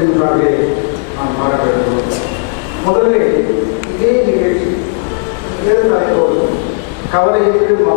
சென்றாக நான் பாராட்ட வேண்டும் முதலில் இதே நிகழ்ச்சி கவலை இருக்கும்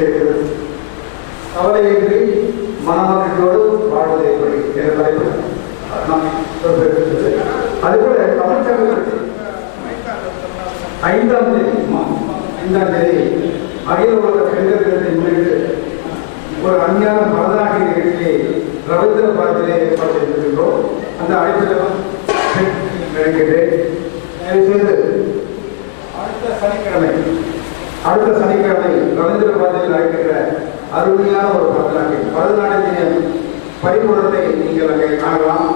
சேர்க்கிறது கவலையின்றி மனமகிழ்ச்சியோடு வாழ்வது எப்படி? அது தலைப்பு அதுபோல ஐந்தாம் தேதி. ஐந்தாம் தேதி. அகில உலக பெண்கள் தினத்தை முன்னிட்டு ஒரு அஞ்ஞான பரதநாட்டிய நிகழ்ச்சியை ரவீந்திர பாரதியிலே ஏற்பாடு செய்திருக்கின்றோம். அந்த அழைப்பிலும் நினைக்கிறேன். தயவுசெய்து அடுத்த சனிக்கிழமை அடுத்த சனிக்கிழமை ரவீந்திர பாதையில் நடைபெற்ற அருமையான ஒரு பரதநாட்டிய பரதநாட்டிய பரிபூரணத்தை நீங்கள் அங்கே காணலாம்.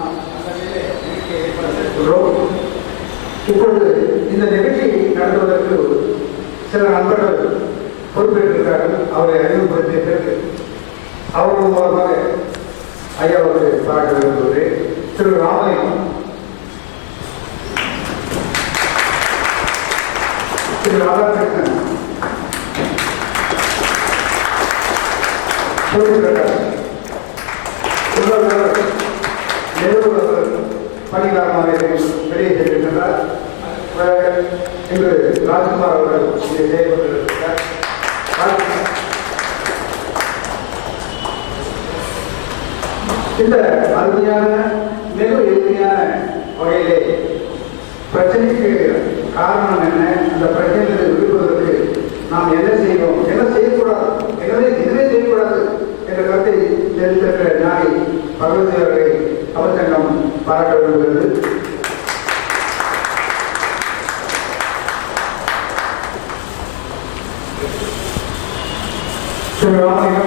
இப்பொழுது இந்த நிகழ்ச்சி நடத்துவதற்கு சில நண்பர்கள் பொறுப்பேற்றிருக்கார்கள் அவரை அறிமுகப்படுத்திய பிறகு அவர்கள் மூலமாக ஐயாவுக்கு பாராட்ட விரும்புகிறேன் திரு ராமலிங்கம். திரு ராதாகிருஷ்ணன். பணிகாரமாக வெளியே செல்கின்றார் இன்று ராஜ்குமார் அவர்கள் இங்கே செயல்பட்டிருக்கிறார் இந்த அருமையான மிக எளிமையான வகையிலே பிரச்சனைக்கு காரணம் என்ன? அந்த பிரச்சனை பாராட்ட விரும்புகிறது திரு ராமலிங்க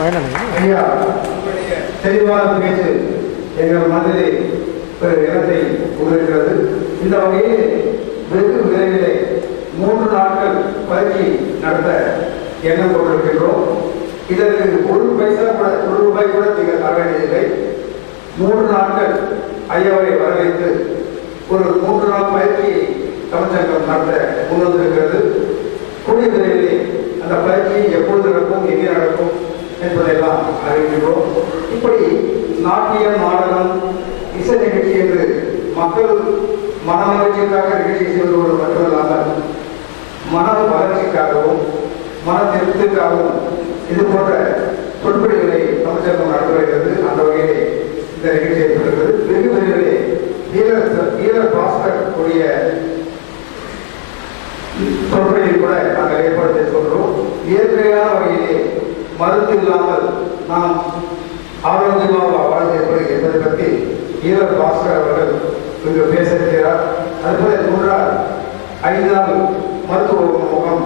ஐயா தெளிவான பேச்சு எங்கள் மனதிலே ஒரு இடத்தை கொண்டிருக்கிறது இந்த வகையில் வெகு விரைவிலே மூன்று நாட்கள் பயிற்சி நடத்த எண்ணம் கொண்டிருக்கின்றோம் இதற்கு ஒரு பைசா கூட ஒரு ரூபாய் கூட நீங்கள் தர வேண்டியதில்லை. மூன்று நாட்கள் ஐயாவை வரவேற்று ஒரு மூன்று நாள் பயிற்சி தமிழ்ச்சங்கம் நடத்த முன்வந்திருக்கிறது. கூடிய விரைவிலே அந்த பயிற்சி எப்பொழுது நடக்கும் எங்கே நடக்கும் என்பதையெல்லாம் அறிவிக்கிறோம் இப்படி நாட்டியம் நாடகம் இசை நிகழ்ச்சி என்று மக்கள் மன மகிழ்ச்சிக்காக நிகழ்ச்சி செய்வதோடு மட்டுமல்லாமல் மன வளர்ச்சிக்காகவும் மன திருப்திக்காகவும் இது போன்ற சொற்பொழிகளை அமைச்சகம் நடத்தி அந்த வகையிலே இந்த நிகழ்ச்சி ஏற்படுகிறது வெகு விரைவிலே வீரர் வீரர் பாஸ்கர் கூடிய சொற்களில் கூட நாங்கள் ஏற்பாடு சொல்கிறோம் இயற்கையான வகையிலே மருந்து இல்லாமல் நாம் ஆரோக்கியமாக வாழ்ந்து எப்படி என்பதை பற்றி ஈரர் பாஸ்கர் அவர்கள் இங்கு பேச இருக்கிறார் அதுபோல மூன்றால் ஐந்து நாள் மருத்துவ முகாம்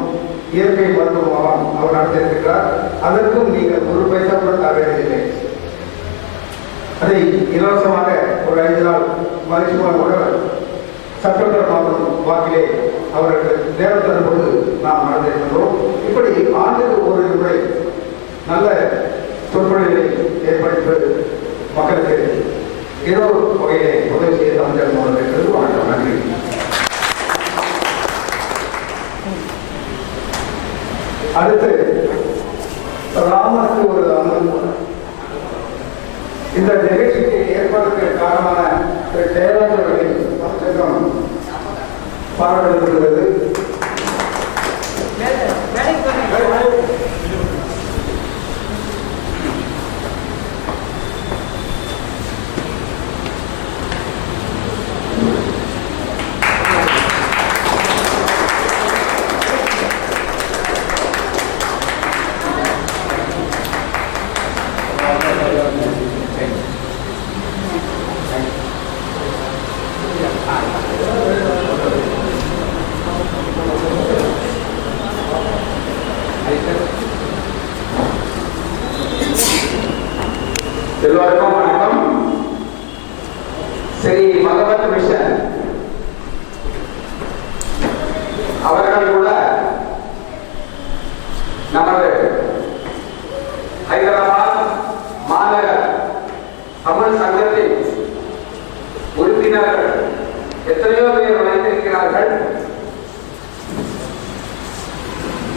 இயற்கை மருத்துவ முகாம் அவர் நடத்தியிருக்கிறார். அதற்கும் நீங்கள் ஒரு பைசா கூட தர வேண்டியதில்லை அதை இலவசமாக ஒரு ஐந்து நாள் மகிழ்ச்சிமான கூட செப்டம்பர் மாதம் வாக்கிலே அவர்கள் நேரம் தரும்போது நாம் நடந்திருக்கின்றோம் இப்படி ஆண்டுக்கு ஒரு முறை நல்ல சொற்பொழிவை ஏற்படுத்துவது மக்களுக்கு ஏதோ ஒரு வகையிலே உதவி செய்ய தமிழர் மூலம் இருக்கிறது வணக்கம். நன்றி. அடுத்து ராமனுக்கு ஒரு அனுமதி இந்த நிகழ்ச்சிக்கு ஏற்பாடுக்கு காரணமான திரு ஜெயராஜ் அவர்களின் அமைச்சகம்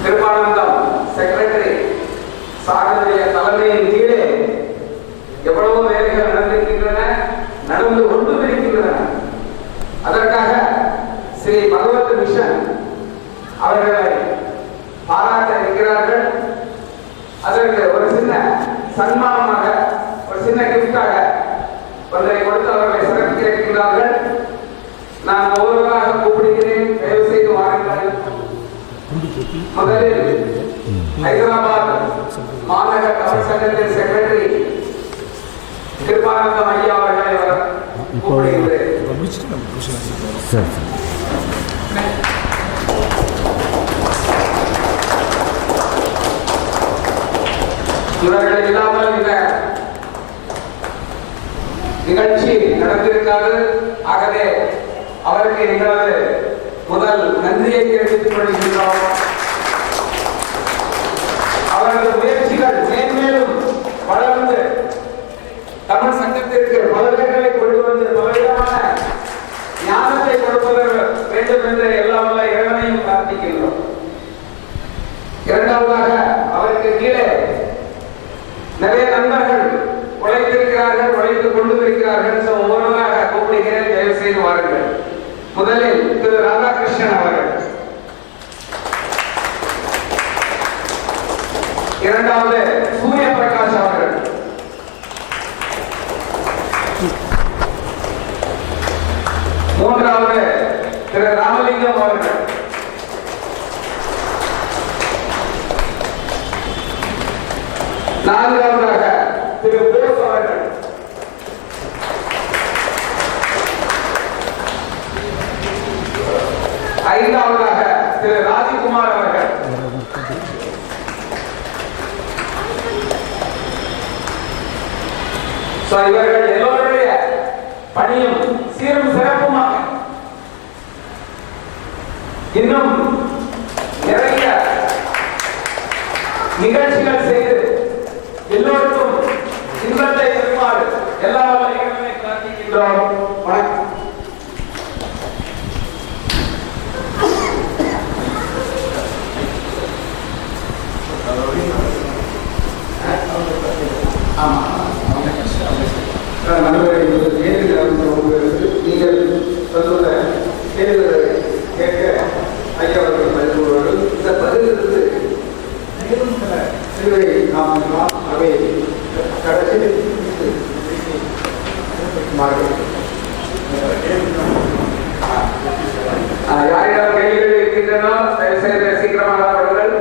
tırmanında மாநகர தமிழ் சங்கத்தின் செக்ரட்டரி கிருபானந்தம் ஐயா அவர்களை வர கூப்பிடுகிறேன் இவர்கள் இல்லாமல் இந்த நிகழ்ச்சி நடந்திருக்காது. ஆகவே அவருக்கு எங்களது முதல் நன்றியை தெரிவித்துக் கொள்கின்றோம். மேன்மேலும் வளர்ந்து தமிழ் சங்கத்திற்கு பலவேகளை கொண்டு வந்து பலவிதமான ஞானத்தை கொடுப்பதற்கு வேண்டும் என்று எல்லாம் வல்ல இறைவனையும் பிரார்த்திக்கின்றோம். இரண்டாவதாக அவருக்கு கீழே நிறைய நண்பர்கள் உழைத்திருக்கிறார்கள் உழைத்துக் கொண்டு இருக்கிறார்கள் ஒவ்வொருவராக கூப்பிடுகிறேன் தயவு செய்து வாருங்கள். முதலில் திரு ராதாகிருஷ்ணன் அவர்கள். இரண்டாவது திரு ராமலிங்கம் அவர்கள். நான்காவதாக திரு போஸ் அவர்கள். ஐந்தாவதாக திரு ராஜ்குமார் அவர்கள். இவர்கள் எல்லோருடைய பணியும் இன்னும் நிறைய நிகழ்ச்சிகள் செய்து எல்லோருக்கும் இன்பத்தை தருமாறு எல்லா வகைகளுமே காட்டுகின்றோம் வணக்கம் நண்பர்களை நேரில் உங்களுக்கு நீங்கள் சொல்லுள்ள கேள்விகளை கேட்க ஐயா அவர்கள் பதில் கூறுவார்கள் இந்த பதிலிருந்து மேலும் சில சிலுவை நாம் நாம் அவை கடைசி மாறுகிறது ஆஹ் யாரிடம் கேள்விகள் இருக்கின்றனோ தயவு செய்து சீக்கிரமாக அவர்கள்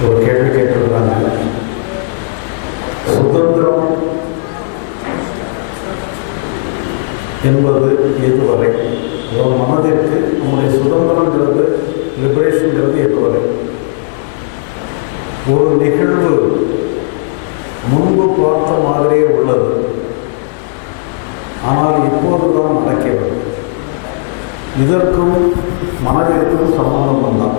ஒரு கேள்வி கேட்டிருக்காங்க. சுதந்திரம் என்பது எதுவரை? ஒரு மனதிற்கு நம்முடைய சுதந்திரங்கிறது லிபரேஷன்ங்கிறது எதுவரை ஒரு நிகழ்வு முன்பு பார்த்த மாதிரியே உள்ளது ஆனால் இப்போதுதான் நடக்கிறது இதற்கும் மனதிற்கும் சம்பந்தம் தான்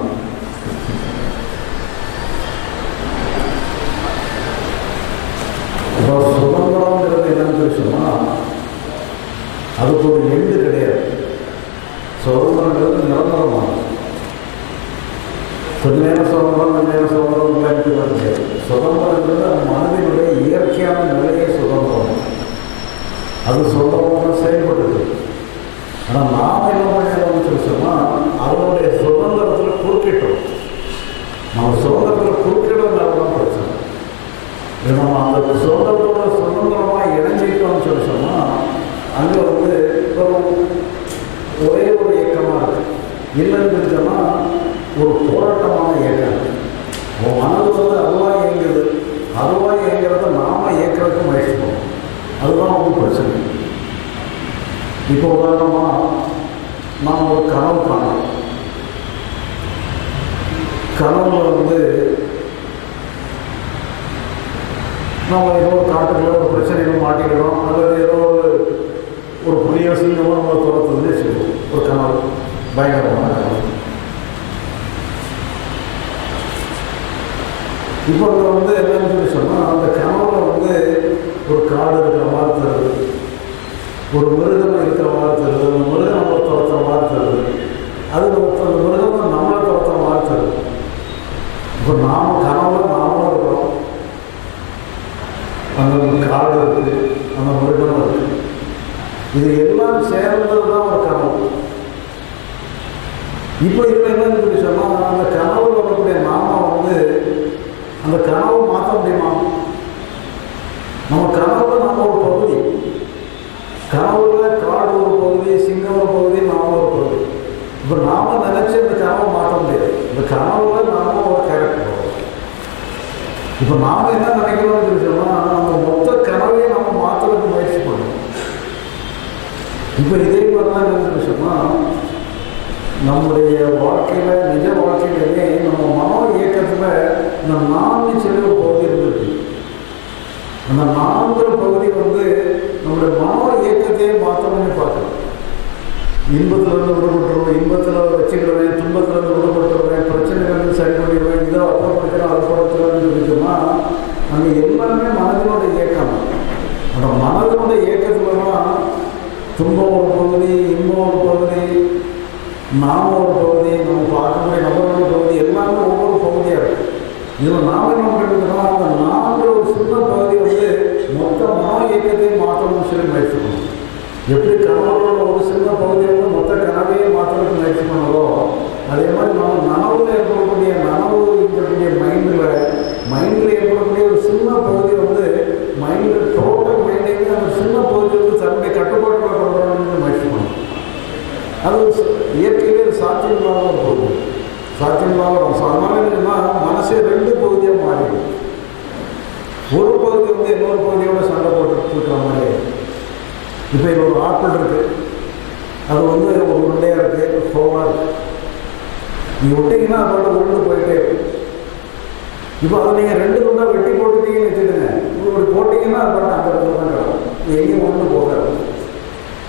இப்போ சுதந்திரங்கிறது என்னன்னு சொன்னா அதுக்கு ஒரு எண்டு கிடையாது சுதந்திரங்கிறது நிரந்தரமானது கொஞ்ச நேரம் சுதந்திரம் கொஞ்ச நேரம் சுதந்திரம் விளையாட்டு கிடையாது சுதந்திரங்கிறது அந்த மனதினுடைய இயற்கையான நிலையே சுதந்திரம் அது சொந்தமாக செயல்படுது ஆனால் நாம் என்ன பண்ணிடணும்னு சொல்லி சொன்னால் அதனுடைய சுதந்திரத்தில் குறுக்கிட்டோம். நம்ம சுதந்திரத்தில் குறுக்கிடுறதுனால தான் பிரச்சனை இது நம்ம அந்த சுதந்திரத்தோட சுதந்திரமாக இணைஞ்சிட்டோம்னு சொல்லி சொன்னால் அங்கே வந்து ஒரு ஒரே ஒரு இயக்கமாக இருக்குது இல்லைன்னு இப்போ உதாரணமாக நாம் ஒரு கனவு காணோம். கனவுல வந்து நம்ம ஏதோ ஒரு காட்டுக்குள்ள ஒரு பிரச்சனைகள் மாட்டிக்கிறோம் அல்லது ஏதோ ஒரு ஒரு புதிய சிங்கமாக நம்ம துரத்துலேயே செய்வோம் ஒரு கனவு. பயங்கரமான கனவு. இப்போ வந்து என்னன்னு சொல்லி சொன்னால் அந்த கனவுல வந்து ஒரு காடு இருக்கிற மாதிரி தருது ஒரு மிருகம் இருக்கிற மாதிரி தருது அந்த மிருகம் நம்மளை துரத்துற மாதிரி தருது அது நம்ம அந்த மிருகம் நம்மளை துரத்துற மாதிரி தருது இப்போ நாம கனவுல நாமளும் இருக்கிறோம். அந்த காடு இருக்குது அந்த மிருகம் இருக்குது இது எல்லாம் சேர்ந்தது தான் ஒரு கனவு. இப்போ இதில் என்னன்னு சொல்லி சொன்னால் அந்த கனவு வரக்கூடிய நாம வந்து அந்த கனவு மாற்ற முடியுமா நம்ம கனவுல நம்ம ஒரு பகுதி கனவுல காடு ஒரு பகுதி சிங்கம் ஒரு பகுதி நாம ஒரு பகுதி. இப்போ நாம நினைச்சு இந்த கனவை மாற்ற முடியாது. இந்த கனவுல நாம ஒரு கேரக்டர் இப்போ நாம என்ன நினைக்கிறோம்னு சொல்லி நம்ம மொத்த கனவையும் நம்ம மாற்றுறதுக்கு முயற்சி பண்ணணும் இப்போ இதே மாதிரி தான் என்னன்னு சொன்னா நம்முடைய வாழ்க்கையில நிஜ வாழ்க்கையிலேயே நம்ம மனோ இயக்கத்துல இந்த நான் ಹಿಂಬತ್ತಲನ್ನು ಹೊರಗೊಟ್ಟರು ಹಿಂಬತ್ತಲ ರಚನೆಗಳೇ ತುಂಬತ್ತಲನ್ನು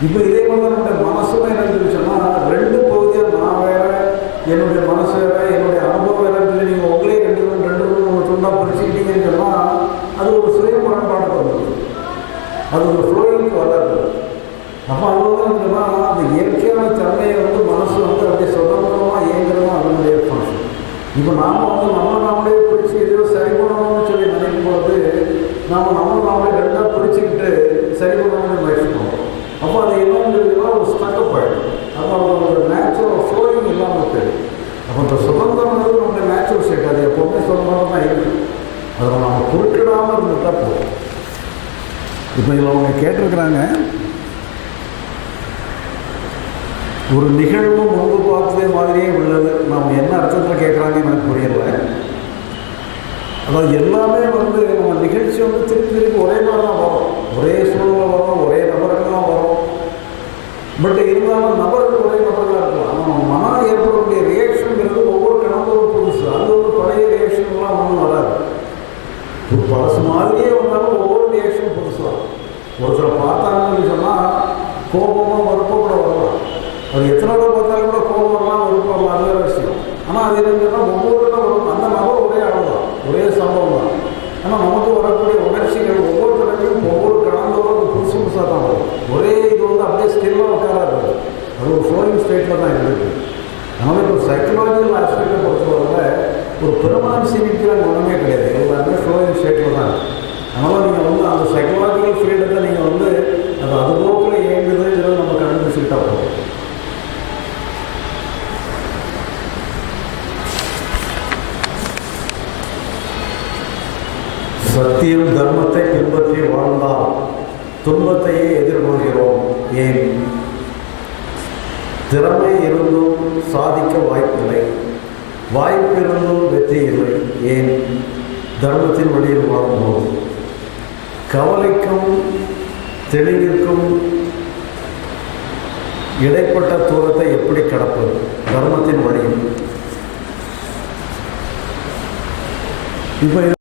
이번에 அதில் நாம் பொருட்கிடாமல் இருந்துட்டால் போதும். இப்போ இதில் அவங்க கேட்டிருக்கிறாங்க ஒரு நிகழ்வு முன்பு பார்த்ததே மாதிரியே உள்ளது. நாம் என்ன அர்த்தத்தில் கேட்குறாங்க எனக்கு புரியலை. அதாவது எல்லாமே வந்து நம்ம நிகழ்ச்சி வந்து திருப்பி திருப்பி ஒரே மாதிரி தான் வரும். ஒரே சூழ்நிலை வரும் ஒரே நபர்கள் தான் வரும். பட் மாதிரியே வந்தாலும் ஒவ்வொரு ரியாக்ஷன் புதுசுலாம் ஒருத்தரை பார்த்தாங்கன்னு சொன்னால் கோபமாக வருப்பம் கூட வரலாம் அது எத்தனை தடவை பார்த்தாலும் கூட கோபம் வரலாம் வருப்பம் வரலாம் அதுவே விஷயம். ஆனால் அது என்னன்னா ஒவ்வொரு வரும் அந்த நபர் ஒரே அளவு தான் ஒரே சம்பவம் தான். ஆனால் நமக்கு வரக்கூடிய உணர்ச்சிகள் ஒவ்வொரு தடவையும் ஒவ்வொரு கடந்தோறும் புதுசு புதுசாக தான் வரும். ஒரே இது வந்து அப்படியே ஸ்டில்லாக உட்காராது அது ஒரு ஃப்ளோயிங் ஸ்டேட்டில் தான் இருக்குது நமக்கு ஒரு சைக்கலாஜிக்கல் ஆஸ்பெக்டை பொறுத்தவரை ஒரு பெருமான் சீனி சத்தியம் தர்மத்தை பின்பற்றி வாழ்ந்தால் துன்பத்தையே எதிர்கொள்கிறோம். ஏன்? திறமை இருந்தும் சாதிக்க வாய்ப்பில்லை. வாய்ப்பு இருந்தும் வெற்றி இல்லை. ஏன்? தர்மத்தின் வழியில் வாழ்ந்தோம். கவலைக்கும் தெளிவிற்கும் இடைப்பட்ட தூரத்தை எப்படி கடப்பது? தர்மத்தின் வழியில். இப்போ